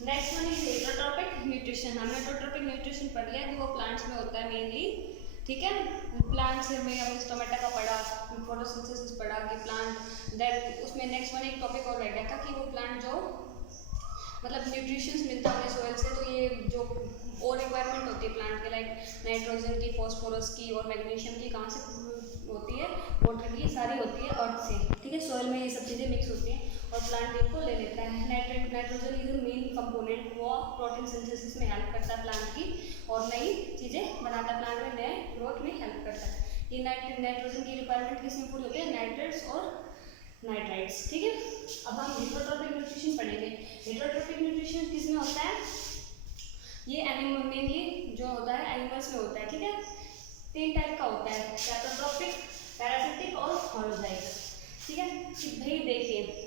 Next one is heterotrophic nutrition. हमने heterotrophic nutrition पढ़ लिया कि वो प्लांट्स में होता है मेनली, ठीक है। प्लांट्स में हमें स्टोमेटा का पढ़ा, फोटोसिंथेसिस पढ़ा कि प्लांट दैट, उसमें नेक्स्ट वन एक टॉपिक और रह गया था कि वो प्लांट जो मतलब न्यूट्रिशंस मिलता है सॉइल से, तो ये जो और रिक्वायरमेंट होती है प्लांट के, लाइक नाइट्रोजन की, फास्फोरस की और मैग्नीशियम की, कहाँ से होती है? वाटर की, सारी होती है अर्थ से, ठीक है। सॉइल में ये सब चीज़ें मिक्स होती हैं और प्लांट इनको ले लेता है। Nitrogen is the main component, वो प्रोटीन सिंथेसिस में हेल्प करता है प्लांट की और नई चीज़ें बनाता है, प्लांट में नए ग्रोथ में हेल्प करता है। ये नाइट्रोजन की रिक्वायरमेंट किसमें पूरी होती है? नाइट्रेट्स और नाइट्राइट्स, ठीक है। अब हम हेटरोट्रॉपिक न्यूट्रिशन पढ़ेंगे। हेटरोट्रॉपिक न्यूट्रिशन किसमें होता है? ये एनिमल मेनली जो होता है एनिमल्स में होता है, ठीक है। 3 टाइप का होता है, हेटरोट्रॉपिक, पैरासिटिक और होलोजाइक, ठीक है। कि भाई देखिए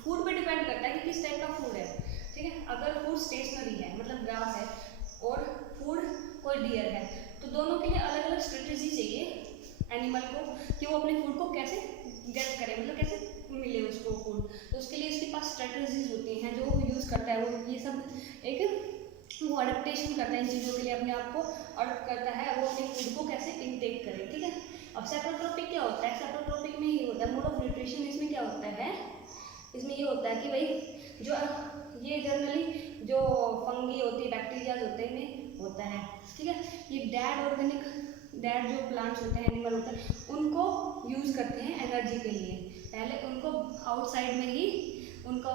फूड पे डिपेंड करता है कि किस टाइप का फूड है, ठीक है। अगर फूड स्टेशनरी है मतलब ग्रास है और फूड कोई डियर है, तो दोनों के लिए अलग अलग स्ट्रेटेजी चाहिए एनिमल को कि वो अपने फूड को कैसे गेट करे, मतलब कैसे मिले उसको फूड। तो उसके लिए उसके पास स्ट्रेटेजीज होती हैं जो वो यूज़ करता है। वो ये सब एक वो अडेप्टेशन करता है इन चीज़ों के लिए, अपने आप को अडप्ट करता है वो अपने फूड को कैसे इनटेक करे, ठीक है। अब सेप्रोट्रोपिक क्या होता है? सेप्रोट्रोपिक में ये होता है मोड ऑफ न्यूट्रिशन। इसमें क्या होता है? इसमें ये होता है कि भाई जो ये जनरली जो फंगी होती है, बैक्टीरियाज होते हैं, इनमें होता है, ठीक है। ये डेड जो प्लांट्स होते हैं, एनिमल होते हैं, उनको यूज़ करते हैं एनर्जी के लिए। पहले उनको आउटसाइड में ही उनको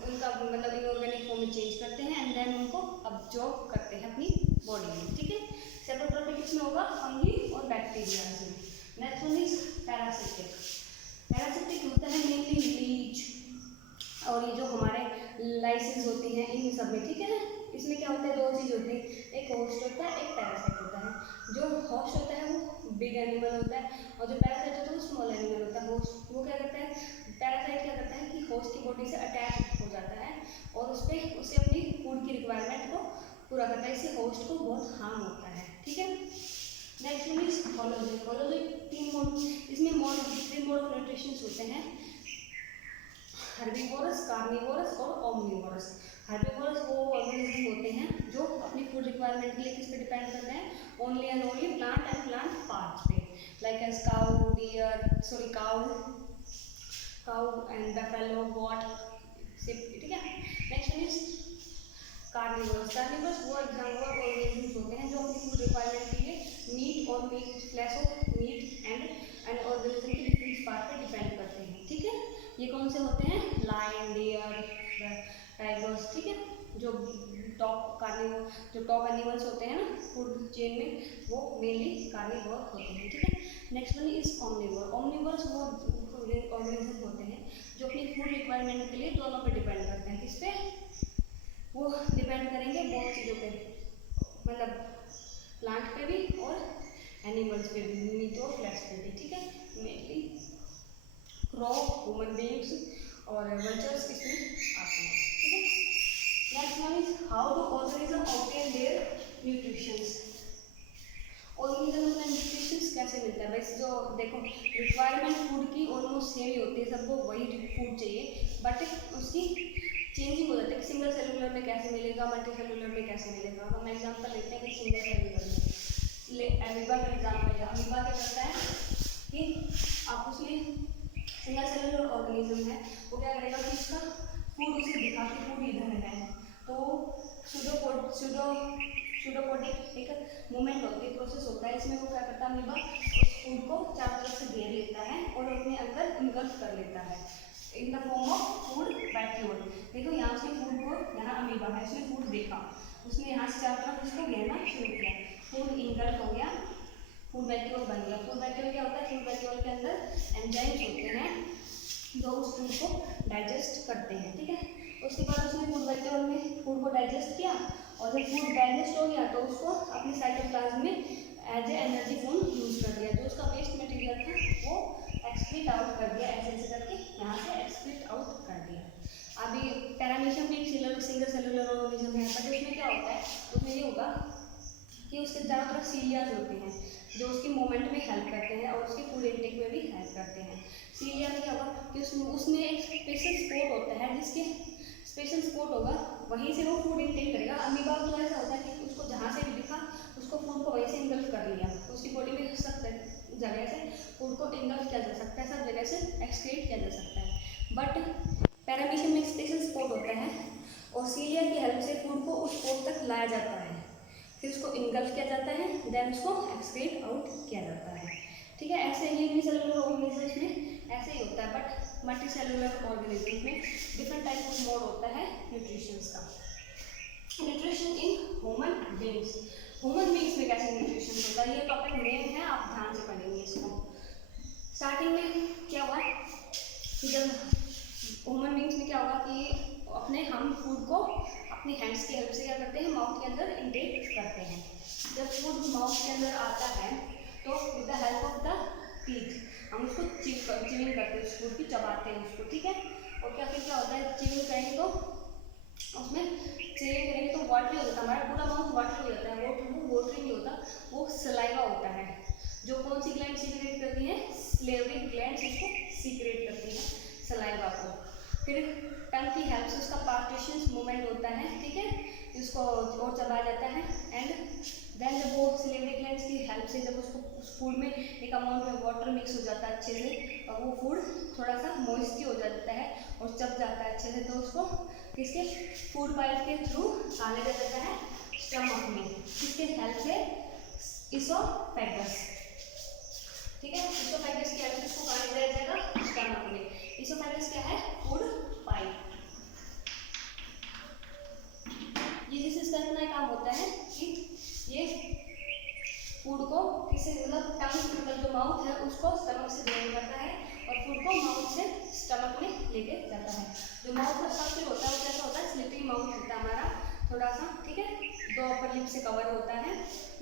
उनका मतलब इनऑर्गेनिक फॉर्म में चेंज करते हैं एंड देन उनको अब्जॉर्ब करते हैं अपनी बॉडी में, ठीक है। सेप्रोट्रोपिक इसमें होगा फंगी और बैक्टीरिया से। Next one is parasitic. Parasitic होता है मेनली लीच और ये जो हमारे लाइसिस होती हैं इन सब में, ठीक है ना। इसमें क्या होता है? 2 चीज़ होती है, एक होस्ट होता है, एक पैरासाइट होता है। जो होस्ट होता है वो बिग एनिमल होता है और जो पैरासाइट होता है वो स्मॉल एनिमल होता है। होस्ट वो क्या करता है? पैरासाइट क्या करता है कि होस्ट की बॉडी से अटैच हो जाता है और उस पर उसे अपनी फूड की रिक्वायरमेंट को पूरा करता है। इससे होस्ट को बहुत हार्म होता है, ठीक है। Next one is holozoic. Holozoic 3 mode, इसमें 3 मोड ऑफ न्यूट्रिशन होते हैं, हर्बीवोरस, कार्निवोरस और ओमनीवोरस। हर्बीवोरस वो ऑर्गेनिज्म होते हैं जो अपनी फूड रिक्वायरमेंट के लिए किस पे डिपेंड करते हैं? Only and only plant and plant parts पे, like as cow, deer, sorry cow and buffalo, goat, ठीक है। Next one is carnivorous. Carnivorous वो ऑर्गेनिज्म होते हैं जो अपनी फूड रिक्वायरमेंट के लिए मीट और meat, flesh of meat and organism के डिफरेंट पार्ट पे डिपेंड करते हैं, ठीक है। ये कौन से होते हैं? लायन, डियर, टाइगर्स, ठीक है। जो जो टॉप एनिमल्स होते हैं ना फूड चेन में, वो मेनली कार्निवोर होते हैं, ठीक है। Next one is omnivore. Omnivores वो ऑर्गेनिज्म होते हैं जो अपनी फूड रिक्वायरमेंट के लिए दोनों पे डिपेंड करते हैं। किस पे? वो डिपेंड करेंगे बहुत चीज़ों पे, मतलब प्लांट पे भी और एनिमल्स पे भी, मीट और फ्लैश पे भी, ठीक है। मेनली क्रॉ, ह्यूमन बींग्स और वल्चर्स इसमें आते हैं, ठीक है। Next one is how do organism obtain their nutritions. Organism अपना न्यूट्रिशंस कैसे मिलता है? वैसे जो देखो रिक्वायरमेंट फूड की ऑलमोस्ट सेम ही होती है, सबको वही फूड चाहिए, बट उसकी चेंजिंग हो जाता है कि सिंगल सेलुलर में कैसे मिलेगा, मल्टी सेलुलर में कैसे मिलेगा। हम एग्जांपल लेते हैं कि सिंगल सेलुलर में अमीबा का एग्जांपल है। अमीबा क्या करता है कि आप उसमें सिंगल सेलुलर ऑर्गेनिज्म है, वो क्या करेगा कि उसका फूड उसे दिखा कि फूड इधर है, तो सूडोपोडिक एक मूवमेंट होती है, प्रोसेस होता है, इसमें वो क्या करता है अमीबा उस फूड को चारों तरफ से घेर लेता है और अपने अंदर इनगल्फ कर लेता है in the form of food vacuole. देखो यहाँ से फूड को, यहाँ अमीबा है, इसने फूड देखा, उसने यहाँ से चारों तरफ उसको घेरना शुरू किया, फूड इनगल्फ हो गया, फूड वैक्यूल बन गया। फूड वैक्यूल क्या होता है? फूड वैक्यूल के अंदर एंजाइम्स होते हैं जो उस फूड को डाइजेस्ट करते हैं, ठीक है। उसके बाद उसने फूड वैक्यूल में फूड को डाइजेस्ट किया और जब फूड डाइजेस्ट हो गया तो उसको अपने साइटोप्लाज्म में as a energy form use कर दिया। जो उसका वेस्ट मटेरियल था वो एक्सक्रीट आउट कर दिया, ऐसे ऐसे करके यहाँ से एक्सक्रीट आउट कर दिया। अभी पैरामीशियम भी सिंगल सेलुलर ऑर्गेनिज्म है, बट उसमें क्या होता है? उसमें ये होगा कि उसके चारों तरफ सीलियाज होते हैं जो उसकी मूवमेंट में हेल्प करते हैं और उसके फूड इनटेक में भी हेल्प करते हैं। सीलिया में क्या होगा कि उसमें एक स्पेशल स्पॉट होता है जिसके स्पेशल सपोर्ट होगा, वहीं से वो फूड इंटेक करेगा। अमीबा तो ऐसा होता है कि उसको जहाँ से भी दिखा उसको फूड को वहीं से इनगल्फ कर लिया, उसकी बॉडी में सब जगह से फूड को इनगल्फ किया जा सकता है, सब जगह से एक्सक्रीट किया जा सकता है। बट पैरामीशियम में स्पेशल सपोर्ट होता है और सीलिया की हेल्प से फूड को उस स्पोर्ट तक लाया जाता है, फिर उसको इनगल्फ किया जाता है, देन उसको एक्सक्रीट आउट किया जाता है। ठीक है, ऐसे यूनिसेलुलर ऑर्गेनिजम्स में ऐसे ही होता है, बट मल्टीसेलुलर ऑर्गेनिजम्स में डिफरेंट टाइप ऑफ मोड होता है न्यूट्रिशन का। Nutrition in human beings, human beings में कैसे न्यूट्रिशन होता है, ये टॉपिक मेन है, आप ध्यान से पढ़ेंगे इसको। स्टार्टिंग में क्या हुआ कि जब ह्यूमन बींग्स में क्या होगा कि अपने हम फूड को अपनी हैंड्स की हेल्प से क्या करते हैं, माउथ के अंदर इंटेक करते हैं। जब फूड माउथ के अंदर आता है तो with the help of the teeth हम उसको चिविंग करते हैं, उस फूड की चबाते हैं उसको। ठीक है, और क्या फिर क्या होता है, चिविंग करेंगे तो उसमें चिविंग करेंगे तो वाटरी हो जाता है, हमारा पूरा माउथ वाटरी हो जाता है। वो वाटरी नहीं होता, वो सलाइवा होता है। जो कौन सी ग्लैंड सीक्रेट करती है, स्लेवरी ग्लैंड्स उसको सीक्रेट करती है सलाइवा को। फिर टंग की हेल्प से उसका पार्टीशन मूवमेंट होता है। ठीक है, इसको और चबाया जाता है। एंड देन जब वो सिलेवरी ग्लैंड्स की हेल्प से जब उसको उस फूड में एक अमाउंट में वाटर मिक्स हो जाता है अच्छे से, और वो फूड थोड़ा सा मॉइस्टी हो जाता है और चब जाता है अच्छे से, तो उसको किसके फूड पाइप के थ्रू कहाँ ले जाया जाता है, स्टमक में। किसके हेल्प से, इसोफेगस। ठीक है, इसोफेगस की हेल्प से उसको कहाँ ले जाया जाएगा, स्टमक में। इसोफेगस क्या है, फूड पाइप। ये जिस इसका इतना काम होता है कि ये फूड को किसी मतलब टंग मतलब जो माउथ है उसको स्टमक से जॉइन करता है और फूड को माउथ से स्टमक में लेके जाता है। जो माउथ का स्ट्रक्चर होता है वो कैसा होता है, स्लिपरी माउथ होता है हमारा थोड़ा सा। ठीक है, दो अपर लिप से कवर होता है,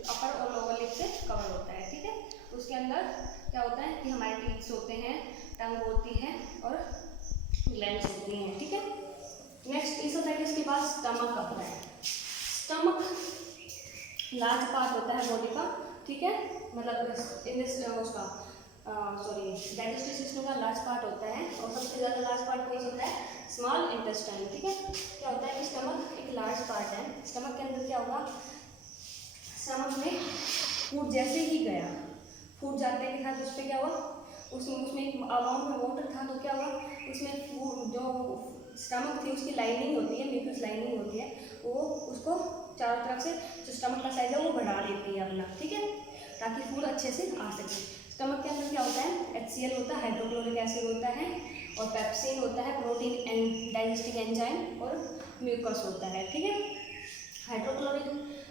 अपर और लोअर लिप से कवर होता है। ठीक है, उसके अंदर क्या होता है कि हमारे टीथ होते हैं, टंग होती है और ग्लैंड्स होती हैं। ठीक है, नेक्स्ट इसोफेगस के बाद स्टमक आता है। स्टमक लार्ज पार्ट होता है बॉडी का। ठीक है, मतलब इन उसका डाइजेस्टिव सिस्टम का लार्ज पार्ट होता है और सबसे ज़्यादा लार्ज पार्ट कौन सा होता है, स्मॉल इंटेस्टाइन। ठीक है, क्या होता है कि स्टमक एक लार्ज पार्ट है। स्टमक के अंदर क्या होगा, स्टमक में फूड जैसे ही गया, फूड जाते के साथ उस पर क्या हुआ, उसमें एक अमाउंट में वाटर था, तो क्या हुआ उसमें फूड जो स्टमक थी उसकी लाइनिंग होती है, म्यूकस लाइनिंग होती है, वो उसको चारों तरफ से जो स्टमक का साइज है वो बढ़ा देती है अपना। ठीक है, ताकि फूड अच्छे से आ सके। स्टमक के अंदर क्या होता है, HCl होता है, हाइड्रोक्लोरिक एसिड होता है और पेप्सिन होता है, प्रोटीन एंड डाइजेस्टिव एंजाइम और म्यूकस होता है। ठीक है, हाइड्रोक्लोरिक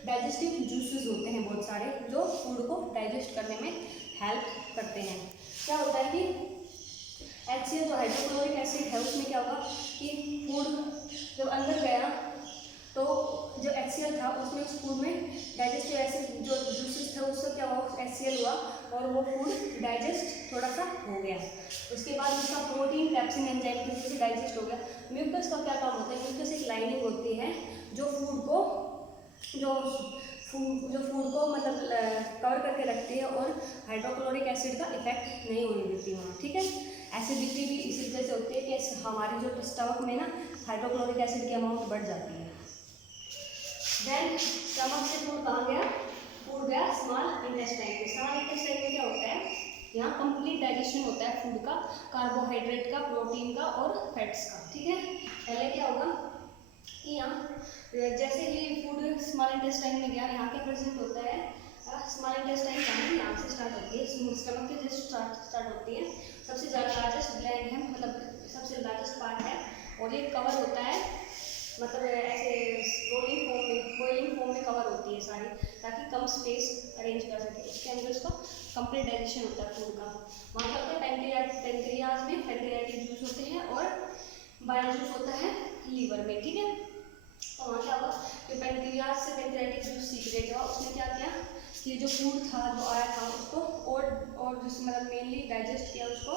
डाइजेस्टिव जूसेस होते हैं बहुत सारे जो फूड को डाइजेस्ट करने में हेल्प करते हैं। क्या होता है कि HCl जो हाइड्रोक्लोरिक एसिड है उसमें क्या होगा कि फूड जब अंदर गया तो जो HCl था उसमें उस फूड में डाइजेस्टिव एसिड जो जूसेस थे उससे क्या हुआ, HCl हुआ और वो फूड डाइजेस्ट थोड़ा सा हो गया। उसके बाद उसका प्रोटीन पेप्सिन एंजाइम की वजह से डाइजेस्ट हो गया। म्यूकस का क्या काम होता है, म्यूकस एक लाइनिंग होती है जो फूड को मतलब कवर करके रखती है और हाइड्रोक्लोरिक एसिड का इफेक्ट नहीं होने देती वहाँ। ठीक है, एसिडिटी भी इसी वजह से होती है कि हमारी जो स्टमक में ना हाइड्रोक्लोरिक एसिड की अमाउंट बढ़ जाती है। देन स्टमक से फूड कहाँ गया, फूड गया स्मॉल इंटेस्टाइन में। स्मॉल इंटेस्टाइन में क्या होता है, यहाँ कंप्लीट डाइजेशन होता है फूड का, कार्बोहाइड्रेट का, प्रोटीन का और फैट्स का। ठीक है, पहले क्या होगा कि यहाँ जैसे ही फूड स्मॉल इंटेस्टाइन में गया, यहाँ क्या प्रेजेंट होता है, स्मॉल इंटेस्टाइन यहाँ से स्टार्ट होती है, स्टमक के जस्ट स्टार्ट होती है। सबसे ज़्यादा लार्जेस्ट ग्लैंड है, मतलब सबसे लार्जेस्ट पार्ट है और ये कवर होता है, मतलब ऐसे बॉइलिंग फॉर्म में कवर होती है सारी, ताकि कम स्पेस अरेंज कर सके। उसके अंदर उसका कंप्लीट डाइजेशन होता है फूड का। वहाँ क्या होता है, पेंक्रियाज में पेंक्रियाटिक जूस होते हैं और बाइल जूस होता है लीवर में। ठीक है, तो वहाँ क्या होगा कि पेंक्रियाज से पेंक्रियाटिक जूस सीक्रेट हुआ, उसने क्या किया कि जो फूड था जो आया था उसको और जिस मतलब मेनली डाइजेस्ट किया उसको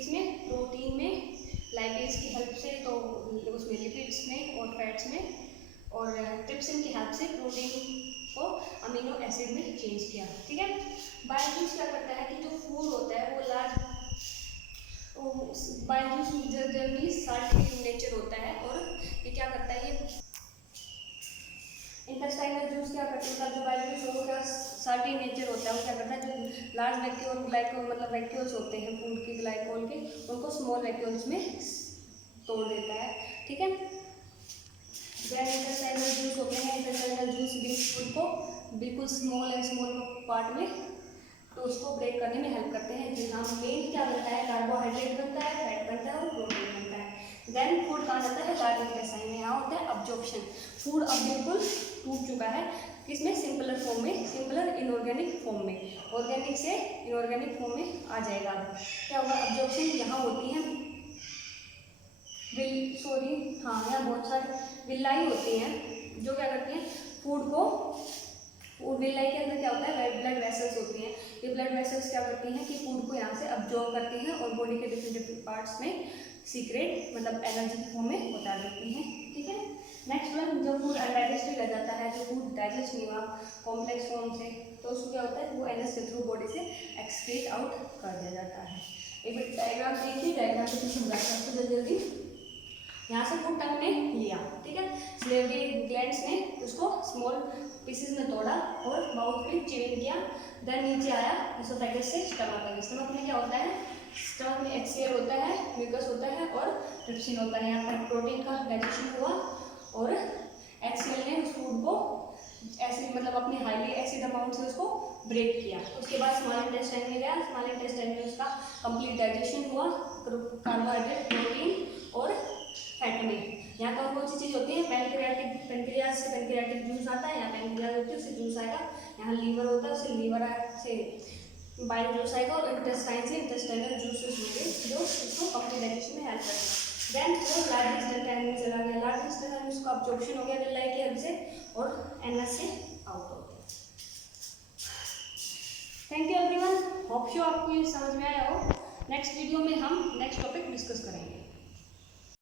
इसमें प्रोटीन में लाइपेज की हेल्प से, तो उसमें लिपिड्स में और फैट्स में, और ट्रिप्सिन की हेल्प से प्रोटीन को अमीनो एसिड में चेंज किया। ठीक है, बाइल जूस क्या करता है कि जो फूड होता है वो large bile juice generally salty in nature होता है और ये क्या करता है, ये इंटेस्टाइनल जूस क्या करता है, जो बाइल जूस वो क्या साल्टी नेचर होता है, वो क्या करता है जो लार्ज वैक्यूल ग्लाइकोल मतलब वैक्यूल्स होते हैं फूड के ग्लाइकोल के, उनको स्मॉल वैक्यूल्स में तोड़ देता है, ठीक है। देन इंटेस्टाइनल जूस होते हैं, इंटेस्टाइनल जूस भी फूड को बिल्कुल स्मॉल एंड स्मॉल पार्ट में तो उसको ब्रेक करने में हेल्प करते हैं। जी हाँ, मेन क्या बनता है, कार्बोहाइड्रेट बनता है, फैट बनता है और प्रोटीन बनता है। देन फूड कहाँ जाता है, लार्ज इंटेस्टाइन में, यहाँ होता है अब्जॉर्प्शन। फूड अब बिल्कुल टूट चुका है किसमें, सिंपलर फॉर्म में, सिंपलर इनऑर्गेनिक फॉर्म में, ऑर्गेनिक से इनऑर्गेनिक फॉर्म में आ जाएगा। क्या होगा, अब्जॉर्प्शन यहाँ होती है यहाँ बहुत सारी विल्लाई होती हैं जो क्या करती हैं फूड को, विल्लाई के अंदर क्या होता है, ब्लड वेसल्स होती हैं। ये ब्लड वेसल्स क्या करती हैं कि फूड को यहाँ से अब्जॉर्ब करती हैं और बॉडी के डिफरेंट डिफरेंट पार्ट्स में सीक्रेट मतलब एनर्जी की फॉर्म में बता देती हैं, ठीक है। नेक्स्ट वन, जब फूड अनडाइजेस्टेड रह जाता है, जो फूड डाइजेस्ट नहीं हुआ कॉम्प्लेक्स फॉर्म से, तो उसको क्या होता है, वो एनर्जी के थ्रू बॉडी से एक्सक्रीट आउट कर दिया जाता है। एक बार डायग्राम देखिए, डायग्राम से कुछ समझाते हैं जल्दी जल्दी। यहाँ से फूड टंग ने लिया, ठीक है, स्लेवरी ग्लैंड्स ने उसको स्मॉल पीसेस में तोड़ा और माउथ में च्यूइंग किया। देन नीचे आया इसोफेगस से स्टमक में। स्टमक में क्या होता है, स्टमक में HCl होता है, म्यूकस होता है और ट्रिप्सिन होता है। यहाँ पर प्रोटीन का डाइजेशन हुआ और HCl ने उस फूड को एसिड मतलब अपने हाईली एसिड अमाउंट से उसको ब्रेक किया। उसके बाद स्मॉल इंटेस्टाइन में गया, स्मॉल इंटेस्टाइन में उसका कंप्लीट डाइजेशन हुआ कार्बोहाइड्रेट, प्रोटीन और फैट में। यहाँ कौन कौन सी चीज़ होती है, पैनक्रियाटिक, पैनक्रियाज से पैनक्रियाटिक जूस आता है, यहाँ पैनक्रियाज होती है उससे जूस आएगा, यहाँ लीवर होता है उससे लीवर से बाइल जूस आएगा और इंटेस्टाइन से इंटेस्टाइनल जूसेस होंगे जो उसको अपने डाइजेशन में हेल्प करते हैं। देन वो लार्ज इंटेस्टाइन में चला गया, लार्ज इंटेस्टाइन में उसका अब्जॉर्प्शन हो गया विल्लाई की हेल्प से और एनएस से आउट हो गया। Thank you everyone, hope so आपको ये समझ में आया हो। नेक्स्ट वीडियो में हम नेक्स्ट टॉपिक डिस्कस करेंगे।